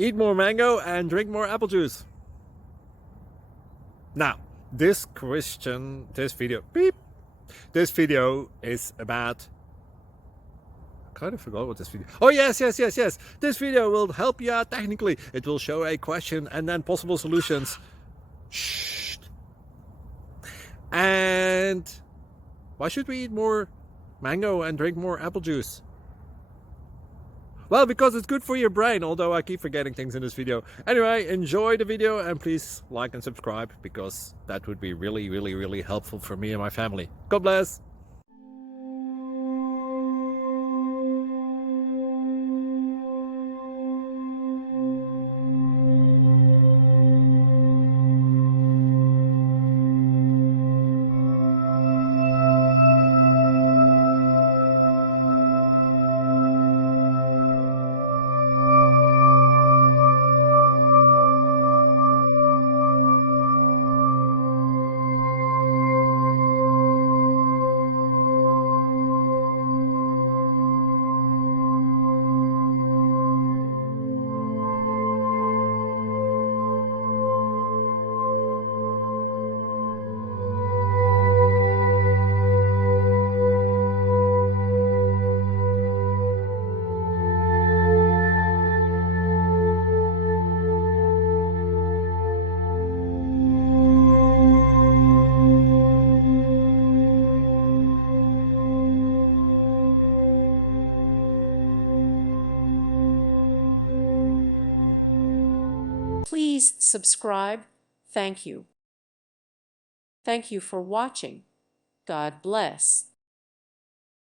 Eat more mango and drink more apple juice. Now, this video is about, I kind of forgot what this video. Oh, yes. This video will help you out technically. It will show a question and then possible solutions. Shh. And why should we eat more mango and drink more apple juice? Well, because it's good for your brain, although I keep forgetting things in this video. Anyway, enjoy the video and please like and subscribe, because that would be really helpful for me and my family. God bless! Please subscribe. Thank you. Thank you for watching. God bless.